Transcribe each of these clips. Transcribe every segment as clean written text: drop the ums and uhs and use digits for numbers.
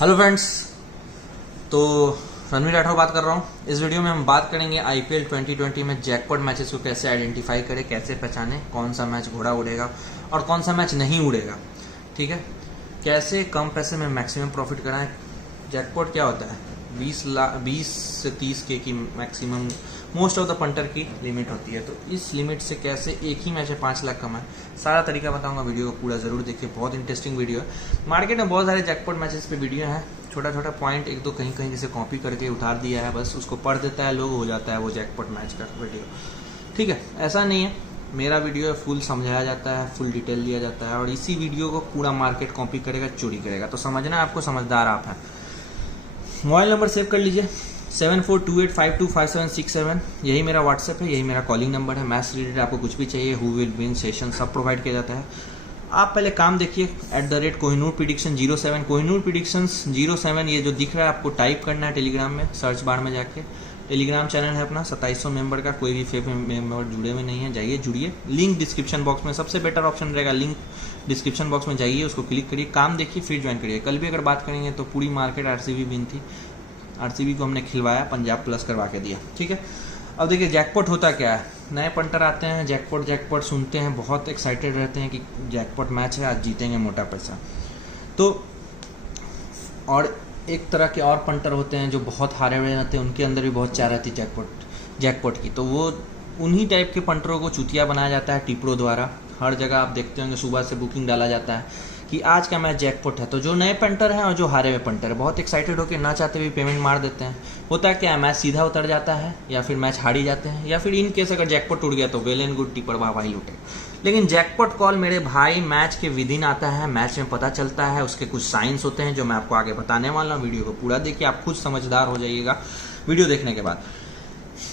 Hello friends, तो रणवीर राठौर बात कर रहा हूँ। इस वीडियो में हम बात करेंगे आईपीएल 2020 में जैकपॉट मैचेस को कैसे आइडेंटिफाई करें, कैसे पहचानें कौन सा मैच घोड़ा उड़ेगा और कौन सा मैच नहीं उड़ेगा। ठीक है, कैसे कम पैसे में मैक्सिमम प्रॉफिट कराएं। जैकपॉट क्या होता है? 20 से 30 के की maximum most of the punter की लिमिट होती है। तो इस लिमिट से कैसे एक ही मैच में 5 लाख कमाएं, सारा तरीका बताऊंगा। वीडियो को पूरा जरूर देखिए, बहुत इंटरेस्टिंग वीडियो है। मार्केट में बहुत सारे जैकपॉट मैचेस पे वीडियो हैं, छोटा छोटा पॉइंट एक दो कहीं कहीं जैसे कॉपी करके उतार दिया है, बस उसको पढ़ देता है लोग, हो जाता है वो जैकपॉट मैच का वीडियो। ठीक है, ऐसा नहीं है। मेरा वीडियो फुल समझाया जाता है, फुल डिटेल दिया जाता है, और इसी वीडियो को पूरा मार्केट कॉपी करेगा, चोरी करेगा। तो समझना है आपको, समझदार आप हैं। मोबाइल नंबर सेव कर लीजिए 7428525767। यही मेरा व्हाट्सएप है, यही मेरा कॉलिंग नंबर है। मैच रिलेटेड आपको कुछ भी चाहिए, हु विल विन सेशन सब प्रोवाइड किया जाता है। आप पहले काम देखिए, @कोहिनूर प्रेडिक्शन 07, कोहिनूर प्रेडिक्शन 07, ये जो दिख रहा है आपको टाइप करना है टेलीग्राम में, सर्च बार में जाके। टेलीग्राम चैनल है अपना 2700 मेंबर का, कोई भी फेक मेंबर जुड़े हुए नहीं है, जाइए जुड़िए। लिंक डिस्क्रिप्शन बॉक्स में, सबसे बेटर ऑप्शन रहेगा लिंक डिस्क्रिप्शन बॉक्स में जाइए, उसको क्लिक करिए, काम देखिए, फिर ज्वाइन करिए। कल भी अगर बात करेंगे तो पूरी मार्केट आरसीबी विन थी, आरसीबी को हमने खिलवाया, पंजाब प्लस करवा के दिया। ठीक है, अब देखिए जैकपॉट होता क्या है। नए पंटर आते हैं, जैकपॉट सुनते हैं, बहुत एक्साइटेड रहते हैं कि जैकपॉट मैच है, आज जीतेंगे मोटा पैसा। तो और एक तरह के और पंटर होते हैं जो बहुत हारे हुए रहते हैं, उनके अंदर भी बहुत चाह रहती है जैकपॉट की। तो वो उन्हीं टाइप के पंटरों को चूतिया बनाया जाता है टिपरो द्वारा। हर जगह आप देखते होंगे सुबह से बुकिंग डाला जाता है कि आज का मैच जैकपॉट है। तो जो नए पंटर हैं और जो हारे हुए पंटर है, बहुत एक्साइटेड होकर ना चाहते हुए पेमेंट मार देते हैं। होता क्या है, मैच सीधा उतर जाता है, या फिर मैच हारी जाते हैं, या फिर इन केस अगर जैकपॉट उड़ गया तो वेल एंड गुड, टिपर वाह भाई लुटे। लेकिन जैकपॉट कॉल मेरे भाई मैच के विदिन आता है, मैच में पता चलता है। उसके कुछ साइंस होते हैं जो मैं आपको आगे बताने वाला हूँ। वीडियो को पूरा देखिए, आप खुद समझदार हो जाइएगा वीडियो देखने के बाद।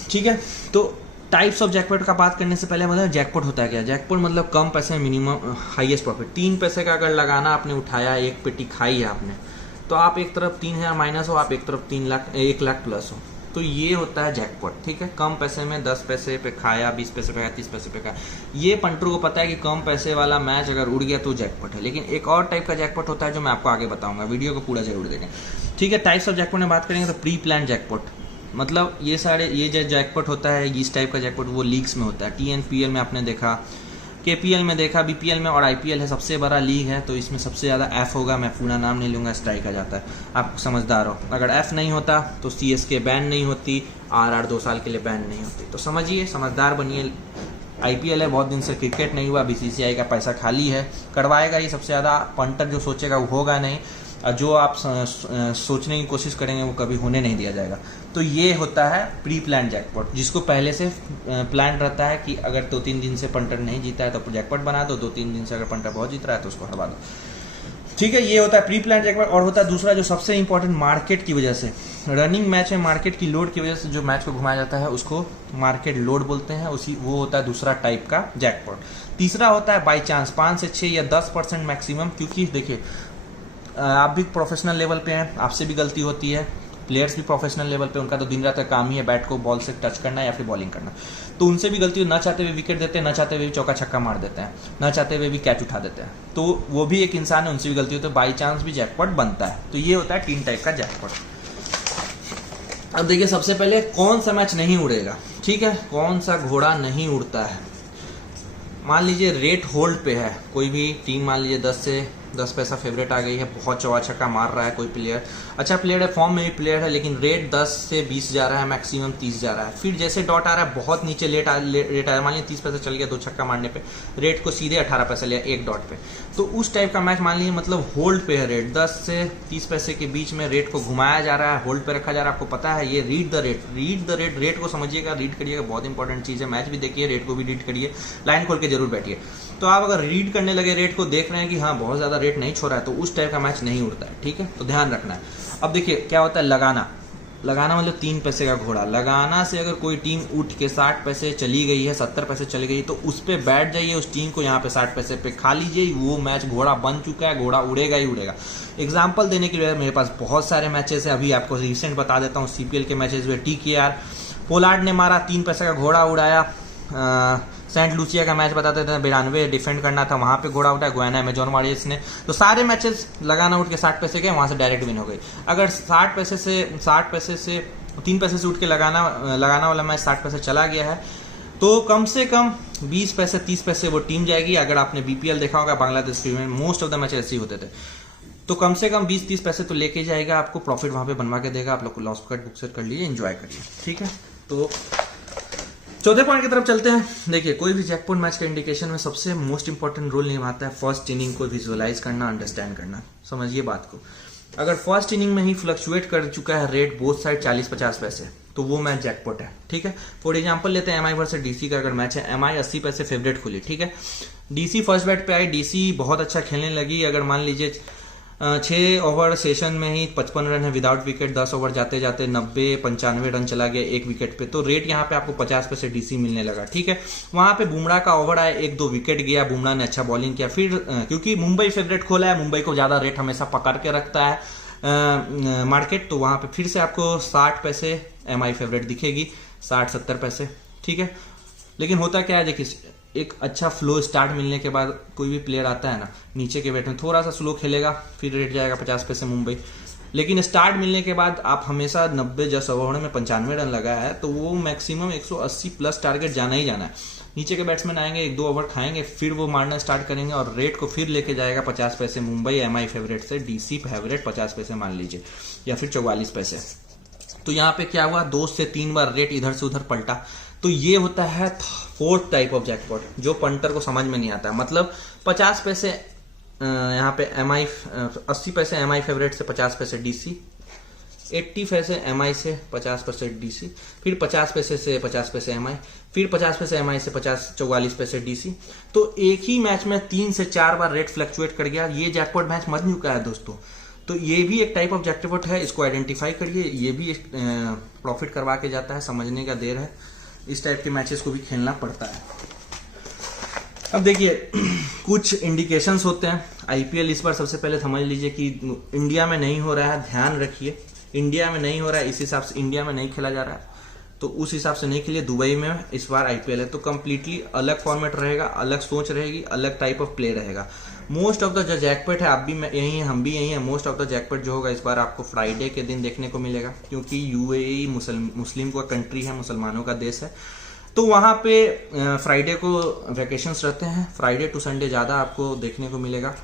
ठीक है, तो टाइप्स ऑफ जैकपॉट का बात करने से पहले मतलब जैकपॉट होता है क्या। जैकपॉट मतलब कम पैसे में मिनिमम हाईएस्ट प्रॉफिट। 3 पैसे का अगर लगाना आपने उठाया, एक पेटी खाई है आपने, तो आप एक तरफ 3000 माइनस हो, आप एक तरफ 1 लाख प्लस हो, तो ये होता है जैकपॉट। ठीक है, कम पैसे में 10 पैसे पे खाया, 20 पैसे पे खाया, 30 पैसे पे खाया। ये पंटर को पता है कि कम पैसे वाला मैच अगर उड़ गया तो जैकपॉट है। लेकिन एक और टाइप का जैकपॉट होता है जो मैं आपको आगे बताऊंगा, वीडियो को पूरा जरूर देखें। ठीक है, टाइप्स ऑफ जैकपॉट में बात करेंगे तो प्री प्लान जैकपॉट, मतलब ये जो जैकपॉट होता है, इस टाइप का जैकपॉट वो लीग्स में होता है। टीएनपीएल में आपने देखा, केपीएल में देखा, बीपीएल में, और आईपीएल है सबसे बड़ा लीग है, तो इसमें सबसे ज़्यादा एफ होगा। मैं पूरा नाम नहीं लूँगा, स्ट्राइक आ जाता है, आप समझदार हो। अगर एफ नहीं होता तो सीएसके बैन नहीं होती, आरआर 2 साल के लिए बैन नहीं होती। तो समझिए, समझदार बनिए। आईपीएल है, बहुत दिन से क्रिकेट नहीं हुआ, बीसीसीआई का पैसा खाली है, करवाएगा ही। सबसे ज़्यादा पंटर जो सोचेगा वो होगा नहीं, और जो आप सोचने की कोशिश करेंगे वो कभी होने नहीं दिया जाएगा। तो ये होता है प्री प्लान जैकपॉट, जिसको पहले से प्लान रहता है कि अगर 2-3 दिन से पंटर नहीं जीता है तो जैकपॉट बना दो, 2-3 दिन से अगर पंटर बहुत जीत रहा है तो उसको हटवा दो। ठीक है, ये होता है प्री प्लान जैकपॉट। और होता है दूसरा जो सबसे इंपॉर्टेंट, मार्केट की वजह से, रनिंग मैच में मार्केट की लोड की वजह से जो मैच को घुमाया जाता है उसको मार्केट लोड बोलते हैं, वो होता है दूसरा टाइप का जैकपॉट। तीसरा होता है बाई चांस, 5 से 6 या 10% मैक्सिमम। क्योंकि देखिए आप भी प्रोफेशनल लेवल पे हैं, आपसे भी गलती होती है, प्लेयर्स भी प्रोफेशनल लेवल पे, उनका तो दिन रात का काम ही है बैट को बॉल से टच करना या फिर बॉलिंग करना। तो उनसे भी गलती हो, ना चाहते हुए विकेट देते हैं, ना चाहते हुए भी चौका छक्का मार देते हैं, ना चाहते हुए भी कैच उठा देते हैं। तो वो भी एक इंसान है, उनसे भी गलती होती है, बाई चांस भी जैकपॉट बनता है। तो ये होता है 3 टाइप का जैकपॉट। अब देखिए, सबसे पहले कौन सा मैच नहीं उड़ेगा। ठीक है, कौन सा घोड़ा नहीं उड़ता है। मान लीजिए रेट होल्ड पे है, कोई भी टीम मान लीजिए 10 से 10 पैसा फेवरेट आ गई है, बहुत चौका छक्का मार रहा है कोई प्लेयर, अच्छा प्लेयर है, फॉर्म में भी प्लेयर है, लेकिन रेट 10 से 20 जा रहा है, मैक्सिमम 30 जा रहा है। फिर जैसे डॉट आ रहा है, बहुत नीचे रेट आ रहा है, मान लीजिए 30 पैसे चल गया 2 छक्का मारने पे, रेट को सीधे 18 पैसे लिया एक डॉट पे। तो उस टाइप का मैच मान लीजिए, मतलब होल्ड पे है रेट, 10 से 30 पैसे के बीच में रेट को घुमाया जा रहा है, होल्ड पे रखा जा रहा है। आपको पता है ये रीड द रेट, रेट को समझिएगा, रीड करिएगा, बहुत इंपॉर्टेंट चीज़ है। मैच भी देखिए, रेट को भी रीड करिए, लाइन खोल के जरूर बैठिए। तो आप अगर रीड करने लगे, रेट को देख रहे हैं कि हाँ बहुत ज़्यादा रेट नहीं छोड़ रहा है, तो उस टाइप का मैच नहीं उड़ता है। ठीक है, तो ध्यान रखना है। अब देखिए क्या होता है लगाना मतलब 3 पैसे का घोड़ा। लगाना से अगर कोई टीम उठ के 60 पैसे चली गई है, 70 पैसे चली गई, तो उस पर बैठ जाइए, उस टीम को यहाँ पे 60 पैसे पे खा लीजिए। वो मैच घोड़ा बन चुका है, घोड़ा उड़ेगा ही उड़ेगा। एग्जाम्पल देने के लिए मेरे पास बहुत सारे मैचेस है, अभी आपको रिसेंट बता देता हूँ। सीपीएल के मैचेस हुए, TKR पोलार्ड ने मारा, 3 पैसे का घोड़ा उड़ाया, सेंट लूसिया का मैच बताते थे 92 डिफेंड करना था, वहां पे घोड़ा उठा गुयाना में जॉन मॉरिस ने। तो सारे मैचेस लगाना उठ के 60 पैसे के, वहां से डायरेक्ट विन हो गई। अगर 60 पैसे से 3 पैसे से उठ के लगाना वाला मैच 60 पैसे चला गया है तो कम से कम 20 पैसे 30 पैसे वो टीम जाएगी। अगर आपने बीपीएल देखा होगा बांग्लादेश के में मोस्ट ऑफ द मैच ऐसे ही होते थे, तो कम से कम 20-30 पैसे तो लेके जाएगा, आपको प्रॉफिट वहां पे बनवा के देगा। आप लोग को लॉस कट बुक सेट कर लिए, एंजॉय करिए, ठीक है। तो चौथे पॉइंट की तरफ चलते हैं। देखिए, कोई भी जैकपॉट मैच का इंडिकेशन में सबसे मोस्ट इंपॉर्टेंट रोल निभाता है फर्स्ट इनिंग को विजुअलाइज करना, अंडरस्टैंड करना। समझिए बात को, अगर फर्स्ट इनिंग में ही फ्लक्चुएट कर चुका है रेट बोथ साइड 40-50 पैसे, तो वो मैच जैकपॉट है, ठीक है। फॉर एग्जांपल लेते हैं एमआई वर्सेस डीसी का अगर मैच है, एमआई 80 पैसे फेवरेट खुली, ठीक है। डीसी फर्स्ट बैट पे आई, डीसी बहुत अच्छा खेलने लगी। अगर मान लीजिए 6 ओवर सेशन में ही 55 रन है विदाउट विकेट, 10 ओवर जाते जाते 90-95 रन चला गया 1 विकेट पे, तो रेट यहाँ पे आपको 50 पैसे डीसी मिलने लगा, ठीक है। वहां पे बुमराह का ओवर आया, 1-2 विकेट गया, बुमराह ने अच्छा बॉलिंग किया। फिर क्योंकि मुंबई फेवरेट खोला है, मुंबई को ज्यादा रेट हमेशा पकड़ के रखता है मार्केट, तो वहां पे फिर से आपको 60 पैसे एमआई फेवरेट दिखेगी, 60-70 पैसे, ठीक है। लेकिन होता क्या है, देखिए एक अच्छा फ्लो स्टार्ट मिलने के बाद कोई भी प्लेयर आता है ना, नीचे के बैट में थोड़ा सा स्लो खेलेगा, फिर रेट जाएगा 50 पैसे मुंबई। लेकिन स्टार्ट मिलने के बाद आप हमेशा 90 ओवर में 95 रन लगाया है, तो वो मैक्सिमम 180 प्लस टारगेट जाना ही जाना है। नीचे के बैट्समैन आएंगे, 1-2 ओवर खाएंगे, फिर वो मारना स्टार्ट करेंगे और रेट को फिर लेके जाएगा 50 पैसे मुंबई एमआई फेवरेट से डीसी फेवरेट 50 पैसे मान लीजिए, या फिर 44 पैसे। तो यहाँ पे क्या हुआ, 2 से 3 बार रेट इधर से उधर पलटा। तो ये होता है फोर्थ टाइप ऑफ जैकपॉट, जो पंटर को समझ में नहीं आता। मतलब 50 पैसे यहाँ पे एमआई, 80 पैसे एमआई फेवरेट से 50 पैसे डीसी, 80 पैसे एमआई से 50 पैसे डीसी, फिर 50 पैसे से 50 पैसे एमआई, फिर 50 पैसे एमआई से 44 पैसे डीसी। तो एक ही मैच में 3 से 4 बार रेट फ्लक्चुएट कर गया। ये जैकपॉट मैच मत चुका है दोस्तों। तो ये भी एक टाइप ऑफ जैकपॉट है, इसको आइडेंटिफाई करिए। ये भी प्रॉफिट करवा के जाता है, समझने का देर है। इस टाइप के मैचेस को भी खेलना पड़ता है। अब देखिए कुछ इंडिकेशंस होते हैं। आईपीएल इस बार सबसे पहले समझ लीजिए कि इंडिया में नहीं हो रहा है, ध्यान रखिए। इंडिया में नहीं हो रहा है, इस हिसाब से इंडिया में नहीं खेला जा रहा है, तो उस हिसाब से नहीं खेलिए। दुबई में इस बार आईपीएल है, तो कंप्लीटली अलग फॉर्मेट रहेगा, अलग सोच रहेगी, अलग टाइप ऑफ प्ले रहेगा। मोस्ट ऑफ द जो जैकपॉट है, आप भी यही है, हम भी यही है, मोस्ट ऑफ द जैकपॉट जो होगा इस बार आपको फ्राइडे के दिन देखने को मिलेगा, क्योंकि यूएई मुस्लिम का कंट्री है, मुसलमानों का देश है। तो वहां पे फ्राइडे को वैकेशंस रहते हैं, फ्राइडे टू संडे ज्यादा आपको देखने को मिलेगा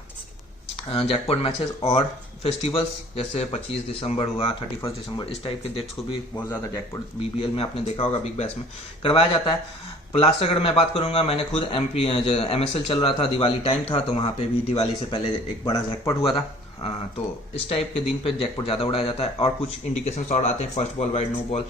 जैकपॉट मैचेस। और फेस्टिवल्स जैसे 25 दिसंबर हुआ, 31 दिसंबर, इस टाइप के डेट्स को भी बहुत ज्यादा जैकपॉट बीबीएल में आपने देखा होगा, बिग बैश में करवाया जाता है। प्लस अगर मैं बात करूंगा, मैंने खुद एमएसएल चल रहा था, दिवाली टाइम था, तो वहां पे भी दिवाली से पहले एक बड़ा जैकपॉट हुआ था। तो इस टाइप के दिन पे जैकपॉट ज्यादा उड़ाया जाता है। और कुछ इंडिकेशंस और आते हैं, first ball wide, no ball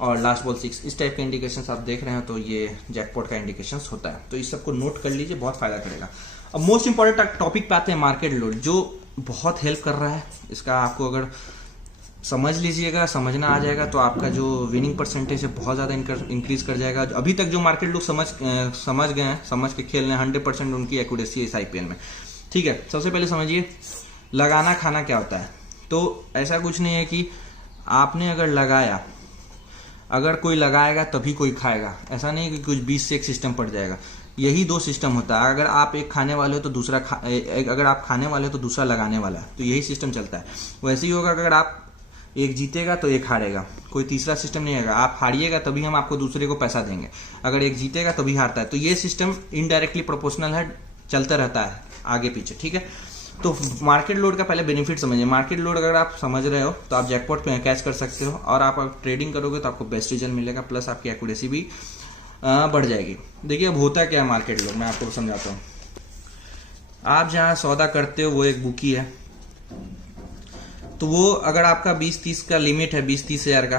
और लास्ट बॉल 6, इस टाइप के इंडिकेशंस आप देख रहे हैं, तो ये जैकपॉट का इंडिकेशंस होता है। तो इस सबको नोट कर लीजिए, बहुत फायदा करेगा। अब मोस्ट इंपॉर्टेंट टॉपिक पे आते हैं, मार्केट लोड, जो बहुत हेल्प कर रहा है। इसका आपको अगर समझ लीजिएगा, समझना आ जाएगा, तो आपका जो विनिंग परसेंटेज है बहुत ज़्यादा इंक्रीज कर जाएगा। अभी तक जो मार्केट लोग समझ गए हैं, समझ के खेल रहे हैं, 100% उनकी एक्यूरेसी है इस आईपीएल में, ठीक है। सबसे पहले समझिए लगाना खाना क्या होता है। तो ऐसा कुछ नहीं है कि आपने अगर लगाया, अगर कोई लगाएगा तभी कोई खाएगा, ऐसा नहीं कि कुछ 20 से एक सिस्टम पड़ जाएगा। यही 2 सिस्टम होता है। अगर आप एक खाने वाले हो तो दूसरा अगर आप खाने वाले हो तो दूसरा लगाने वाला है, तो यही सिस्टम चलता है। वैसे ही होगा, अगर आप एक जीतेगा तो एक हारेगा, कोई तीसरा सिस्टम नहीं आएगा। आप हारिएगा तभी हम आपको दूसरे को पैसा देंगे, अगर एक जीतेगा तभी हारता है। तो ये सिस्टम इनडायरेक्टली प्रोपोर्शनल है, चलता रहता है आगे पीछे, ठीक है। तो मार्केट लोड का पहले बेनिफिट समझिए। मार्केट लोड अगर आप समझ रहे हो तो आप जैकपॉट पे कैच कर सकते हो, और आप ट्रेडिंग करोगे तो आपको बेस्ट रिजल्ट मिलेगा, प्लस आपकी एक्यूरेसी भी बढ़ जाएगी। देखिए अब होता क्या है मार्केट लोड, मैं आपको समझाता हूँ। आप जहाँ सौदा करते हो वो एक बुकी है, तो वो अगर आपका 20-30 का लिमिट है, 20-30 हज़ार का,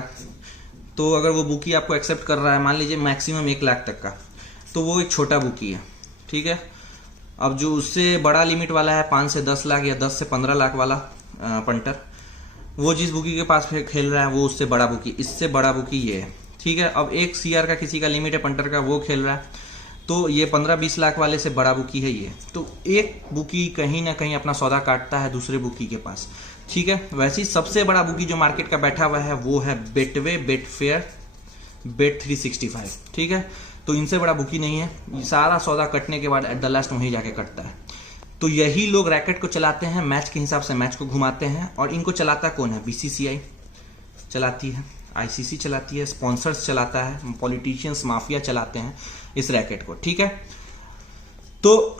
तो अगर वो बुकी आपको एक्सेप्ट कर रहा है, मान लीजिए मैक्सिमम 1 लाख तक का, तो वो एक छोटा बुकी है, ठीक है। अब जो उससे बड़ा लिमिट वाला है 5 से 10 लाख या 10 से 15 लाख वाला पंटर, वो जिस बुकी के पास खेल रहा है वो उससे बड़ा बुकी, इससे बड़ा बुकी ये है, ठीक है। अब 1 CR का किसी का लिमिट है पंटर का, वो खेल रहा है, तो ये 15-20 लाख वाले से बड़ा बुकी है ये। तो एक बुकी कहीं ना कहीं अपना सौदा काटता है दूसरे बुकी के पास, ठीक है। वैसे ही सबसे बड़ा बुकी जो मार्केट का बैठा हुआ है वो है बेटवे, बेटफेयर, Bet365, ठीक है। तो इनसे बड़ा बुकी नहीं है। ये सारा सौदा कटने के बाद एट द लास्ट वहीं जाके कटता है। तो यही लोग रैकेट को चलाते हैं, मैच के हिसाब से मैच को घुमाते हैं। और इनको चलाता कौन है? बीसीसीआई चलाती है, आईसीसी चलाती है, स्पॉन्सर्स चलाता है, पॉलिटिशियंस माफिया चलाते हैं इस रैकेट को, ठीक है। तो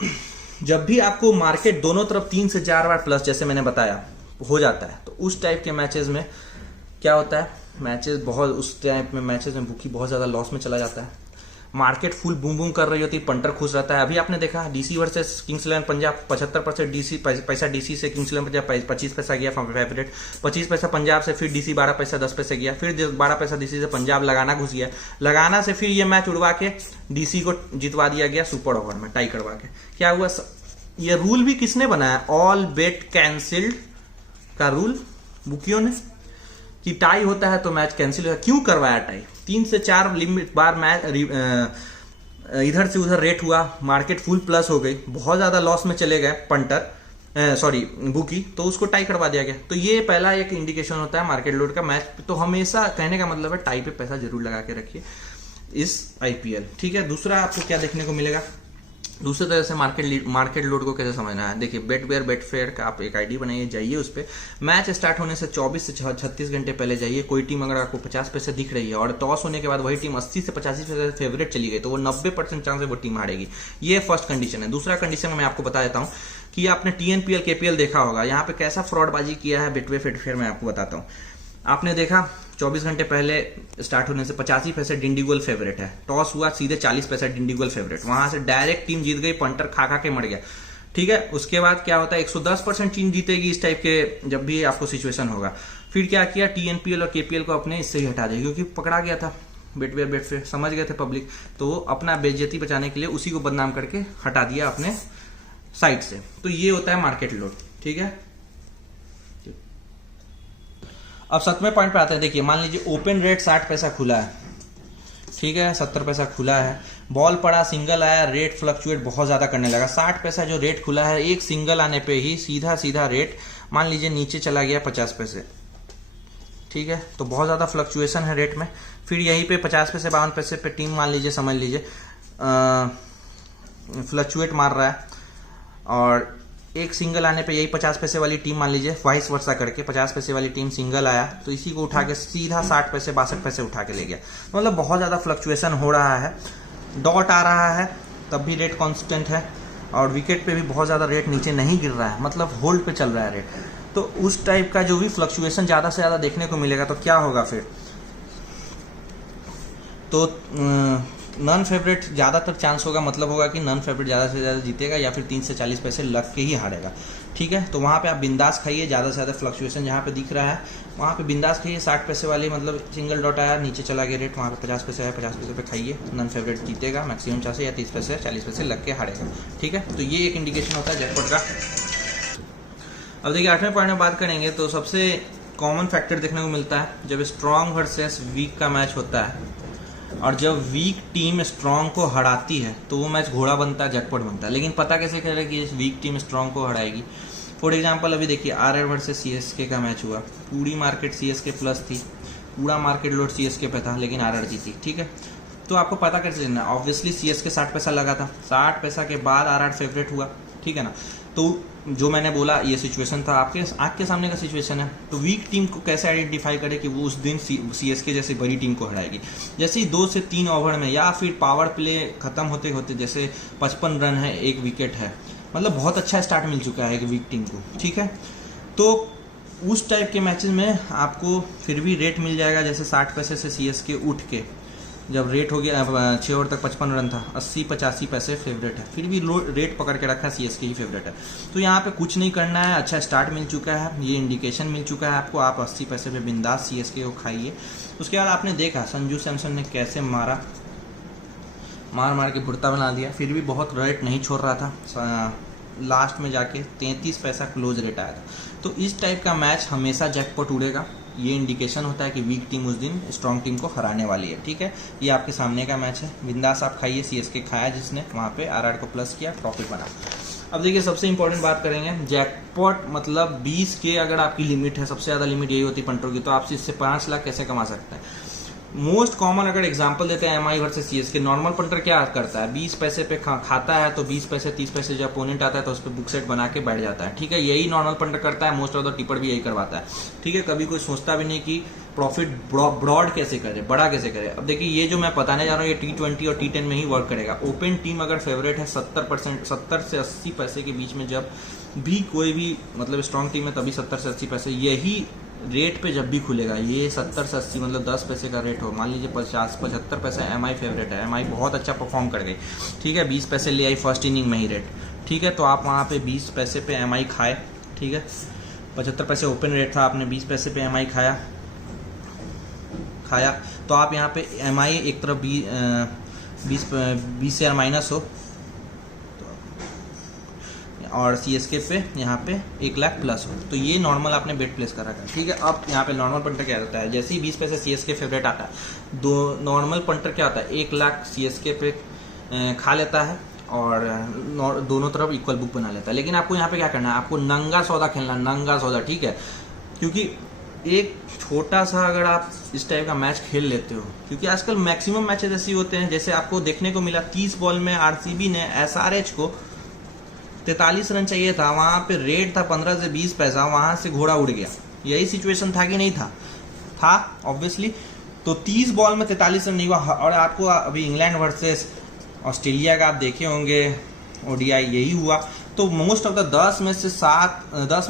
जब भी आपको मार्केट दोनों तरफ 3 से 4 बार प्लस, जैसे मैंने बताया, हो जाता है, तो उस टाइप के मैचेस में क्या होता है? उस टाइप में मैचेस में बुकी बहुत ज्यादा लॉस में चला जाता है। मार्केट फुल बूम बूम कर रही होती है, पंटर खुश रहता है। अभी आपने देखा DC versus Kings eleven Punjab, 75% DC पैसा डीसी से किंग्स इलेवन पंजाब 25 पैसा गया फेवरेट, 25 पैसा पंजाब से, फिर डीसी 12 पैसा 10 पैसे गया, फिर 12 पैसा डीसी से पंजाब लगाना घुस गया, लगाना से फिर ये मैच उड़वा के डीसी को जितवा दिया गया सुपर ओवर में टाई करवा के। क्या हुआ? ये रूल भी किसने बनाया? ऑल बेट कैंसिल्ड का रूल बुकियों ने, कि टाई होता है तो मैच कैंसिल होता है। क्यों करवाया टाई? 3 से 4 लिमिट बार मैच इधर से उधर रेट हुआ, मार्केट फुल प्लस हो गई, बहुत ज्यादा लॉस में चले गए बुकी, तो उसको टाई करवा दिया गया। तो ये पहला एक इंडिकेशन होता है मार्केट लोड का। मैच तो हमेशा कहने का मतलब है टाई पे पैसा जरूर लगा के रखिए इस आईपीएल, ठीक है। दूसरा आपको क्या देखने को मिलेगा? दूसरी तरह से मार्केट लोड को कैसे समझना है? देखिए, बेट फेयर का आप एक आईडी बनाइए, जाइए उस पर, मैच स्टार्ट होने से 24 से 36 घंटे पहले जाइए। कोई टीम अगर आपको 50 पैसे दिख रही है और टॉस होने के बाद वही टीम 80 से 85 पैसे फेवरेट चली गई, तो वो 90% चांस है वो टीम हारेगी। ये फर्स्ट कंडीशन है। दूसरा कंडीशन मैं आपको बता देता हूँ कि आपने टीएनपीएल केपीएल देखा होगा, यहाँ पे कैसा फ्रॉडबाजी किया है बेटवे फेयर में आपको बताता हूँ। आपने देखा 24 घंटे पहले स्टार्ट होने से 85 पैसे डिंडीगुल फेवरेट है, टॉस हुआ सीधे 40 पैसे डिंडीगुल फेवरेट, वहां से डायरेक्ट टीम जीत गई, पंटर खा के मर गया, ठीक है। उसके बाद क्या होता है? 110% टीम जीतेगी इस टाइप के जब भी आपको सिचुएशन होगा। फिर क्या किया? टीएनपीएल और केपीएल को अपने इससे ही हटा दिया, क्योंकि पकड़ा गया था बेटफेयर, समझ गए थे पब्लिक, तो अपना बेइज्जती बचाने के लिए उसी को बदनाम करके हटा दिया अपने साइड से। तो ये होता है मार्केट लोड, ठीक है। अब 7वें पॉइंट पे आते हैं। देखिए, मान लीजिए ओपन रेट 60 पैसा खुला है, ठीक है, 70 पैसा खुला है, बॉल पड़ा, सिंगल आया, रेट फ्लक्चुएट बहुत ज्यादा करने लगा। 60 पैसा जो रेट खुला है, एक सिंगल आने पे ही सीधा रेट मान लीजिए नीचे चला गया 50 पैसे, ठीक है। तो बहुत ज्यादा फ्लक्चुएशन है रेट में। फिर यहीं पे 50 पैसे 52 पैसे पे टीम मान लीजिए, समझ लीजिए फ्लक्चुएट मार रहा है, और एक सिंगल आने पे यही 50 पैसे वाली टीम मान लीजिए वाइस वर्सा करके 50 पैसे वाली टीम सिंगल आया तो इसी को उठा के सीधा 60 पैसे 62 पैसे उठा के ले गया। मतलब बहुत ज्यादा फ्लक्चुएशन हो रहा है, डॉट आ रहा है तब भी रेट कांस्टेंट है, और विकेट पे भी बहुत ज्यादा रेट नीचे नहीं गिर रहा है, मतलब होल्ड पे चल रहा है रेट। तो उस टाइप का जो भी फ्लक्चुएशन ज्यादा से ज्यादा देखने को मिलेगा तो क्या होगा फिर? तो नॉन फेवरेट ज्यादातर चांस होगा, मतलब होगा कि नॉन फेवरेट ज्यादा से ज्यादा जीतेगा या फिर 30 से 40 पैसे लग के ही हारेगा, ठीक है। तो वहां पे आप बिंदास खाइए, ज्यादा से ज्यादा फ्लक्चुएशन जहां पे दिख रहा है वहां पे बिंदास खाइए। 60 पैसे वाली मतलब सिंगल डॉट आया, नीचे चला गया रेट, वहां पे 50 पैसे आया, 50 पैसे पे खाइए, नॉन फेवरेट जीतेगा मैक्सिमम चांस या 30 पैसे 40 पैसे लग के हारेगा, ठीक है। तो ये एक इंडिकेशन होता है जैकपॉट का। अब देखिए 8वें पॉइंट में बात करेंगे तो सबसे कॉमन फैक्टर देखने को मिलता है जब स्ट्रॉन्ग वर्सेस वीक का मैच होता है, और जब वीक टीम स्ट्रॉन्ग को हराती है तो वो मैच घोड़ा बनता है, जैकपॉट बनता है। लेकिन पता कैसे करें कि इस वीक टीम स्ट्रॉन्ग को हराएगी? फॉर एग्जांपल अभी देखिए आरआर वर्सेस सीएसके का मैच हुआ, पूरी मार्केट सीएसके प्लस थी, पूरा मार्केट लोड सीएसके पे था, लेकिन आरआर जीती, ठीक है। तो आपको पता कैसे चलना? ऑब्वियसली सीएसके 60 पैसा लगा था, 60 पैसा के बाद आरआर फेवरेट हुआ, ठीक है ना। तो जो मैंने बोला ये सिचुएशन था, आपके आँख के सामने का सिचुएशन है। तो वीक टीम को कैसे आइडेंटिफाई करे कि वो उस दिन सीएसके जैसे बड़ी टीम को हराएगी? जैसे ही 2 से 3 ओवर में या फिर पावर प्ले खत्म होते होते, जैसे 55 रन है, 1 विकेट है, मतलब बहुत अच्छा स्टार्ट मिल चुका है एक वीक टीम को, ठीक है। तो उस टाइप के मैचेस में आपको फिर भी रेट मिल जाएगा, जैसे 60 पैसे से सीएसके उठ के जब रेट हो गया 6 ओवर तक 55 रन था, 80-85 पैसे फेवरेट है, फिर भी रेट पकड़ के रखा सीएसके ही फेवरेट है। तो यहाँ पे कुछ नहीं करना है, अच्छा स्टार्ट मिल चुका है, ये इंडिकेशन मिल चुका है आपको, आप 80 पैसे पे बिंदास सीएसके को खाइए। उसके बाद आपने देखा संजू सैमसन ने कैसे मार के भुर्ता बना दिया, फिर भी बहुत रेट नहीं छोड़ रहा था, लास्ट में जाके 33 पैसा क्लोज रेट आया था। तो इस टाइप का मैच हमेशा जैकपॉट उड़ेगा, ये इंडिकेशन होता है कि वीक टीम उस दिन स्ट्रॉन्ग टीम को हराने वाली है, ठीक है। ये आपके सामने का मैच है, बिंदास आप खाइए, सीएसके खाया जिसने वहाँ पे आरआर को प्लस किया, प्रॉफिट बना। अब देखिए सबसे इंपॉर्टेंट बात करेंगे, जैकपॉट मतलब 20 के अगर आपकी लिमिट है, सबसे ज़्यादा लिमिट यही होती है पंटरों की, तो आप इससे 5 लाख कैसे कमा सकते हैं? मोस्ट कॉमन अगर एग्जांपल देते हैं MI versus CSK, normal punter क्या करता है, 20 पैसे पे खाता है तो 20 पैसे 30 पैसे जब अपोनेंट आता है तो उस पर बुक सेट बना के बैठ जाता है, ठीक है। यही नॉर्मल पंटर करता है, मोस्ट ऑफ द टिपर भी यही करवाता है, ठीक है। कभी कोई सोचता भी नहीं कि प्रॉफिट ब्रॉड कैसे करे, बड़ा कैसे करे। अब देखिए ये जो मैं बताने जा रहा हूँ ये T20 और T10 में ही वर्क करेगा। ओपन टीम अगर फेवरेट है 70% से 80 पैसे के बीच में, जब भी कोई भी मतलब स्ट्रॉन्ग टीम है तभी 70 से 80 पैसे यही रेट पे जब भी खुलेगा। ये 70 से 80 मतलब 10 पैसे का रेट हो, मान लीजिए 50-75 पैसे एमआई फेवरेट है, एमआई बहुत अच्छा परफॉर्म कर गई, ठीक है। 20 पैसे ले आई फर्स्ट इनिंग में ही रेट, ठीक है। तो आप वहाँ पे 20 पैसे पे एमआई खाए, ठीक है। 75 पैसे ओपन रेट था, आपने 20 पैसे पे एमआई खाया, तो आप यहाँ पे एमआई एक तरफ 20 शेयर माइनस हो और सीएसके पे यहाँ पे 1 लाख प्लस हो, तो ये नॉर्मल आपने बेट प्लेस कर रखा है, ठीक है। अब यहाँ पे नॉर्मल पंटर क्या होता है, जैसे ही 20 पैसे सीएसके फेवरेट आता है, नॉर्मल पंटर क्या होता है 1 लाख सीएसके पे खा लेता है और दोनों तरफ इक्वल बुक बना लेता है। लेकिन आपको यहाँ पे क्या करना है, आपको नंगा सौदा खेलना, नंगा सौदा, ठीक है। क्योंकि एक छोटा सा अगर आप इस टाइप का मैच खेल लेते हो, क्योंकि आजकल मैक्सिमम मैचेस ऐसे होते हैं, जैसे आपको देखने को मिला 30 बॉल में आरसीबी ने एसआरएच को 43 रन चाहिए था, वहां पे रेट था 15 से 20 पैसा, वहां से घोड़ा उड़ गया। यही सिचुएशन था कि नहीं था ऑब्वियसली। तो 30 बॉल में 43 रन नहीं हुआ। और आपको अभी इंग्लैंड वर्सेस ऑस्ट्रेलिया का आप देखे होंगे ओडीआई, यही हुआ। तो मोस्ट ऑफ द 10 में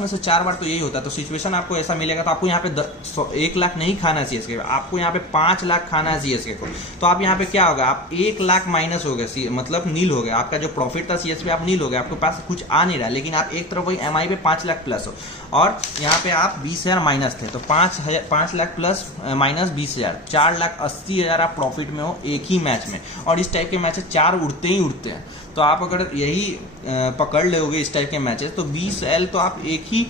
से 4 बार तो यही होता है। तो सिचुएशन आपको ऐसा मिलेगा, तो आपको यहाँ पे 1 लाख नहीं खाना है सीएसके, आपको यहाँ पे 5 लाख खाना है सीएसके को। तो आप यहाँ पे क्या होगा, आप 1 लाख माइनस हो गए, मतलब नील हो गया आपका जो प्रॉफिट था सीएसके, आप नील हो गए, आपके पास कुछ आ नहीं रहा। लेकिन आप एक तरफ वही एमआई पे 5 लाख प्लस हो और यहाँ पे आप 20,000 माइनस थे, तो 5 लाख प्लस माइनस 20,000, 4,80,000 आप प्रॉफिट में हो एक ही मैच में। और इस टाइप के मैचेस 4 उड़ते ही उड़ते हैं। तो आप अगर यही पकड़ लोगे इस टाइप के मैचेस, तो 20L तो आप एक ही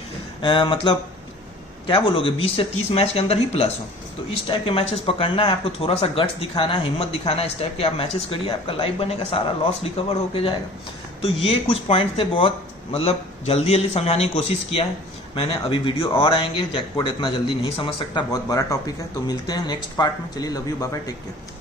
मतलब क्या बोलोगे 20 से 30 मैच के अंदर ही प्लस हो। तो इस टाइप के मैचेस पकड़ना है आपको, थोड़ा सा गट्स दिखाना है, हिम्मत दिखाना है, इस टाइप के आप मैचेस करिए, आपका लाइफ बनेगा, सारा लॉस रिकवर होके जाएगा। तो ये कुछ पॉइंट्स थे, बहुत मतलब जल्दी समझाने की कोशिश किया है मैंने। अभी वीडियो और आएंगे, जैकपॉट इतना जल्दी नहीं समझ सकता, बहुत बड़ा टॉपिक है। तो मिलते हैं नेक्स्ट पार्ट में, चलिए love you, bye bye, take care.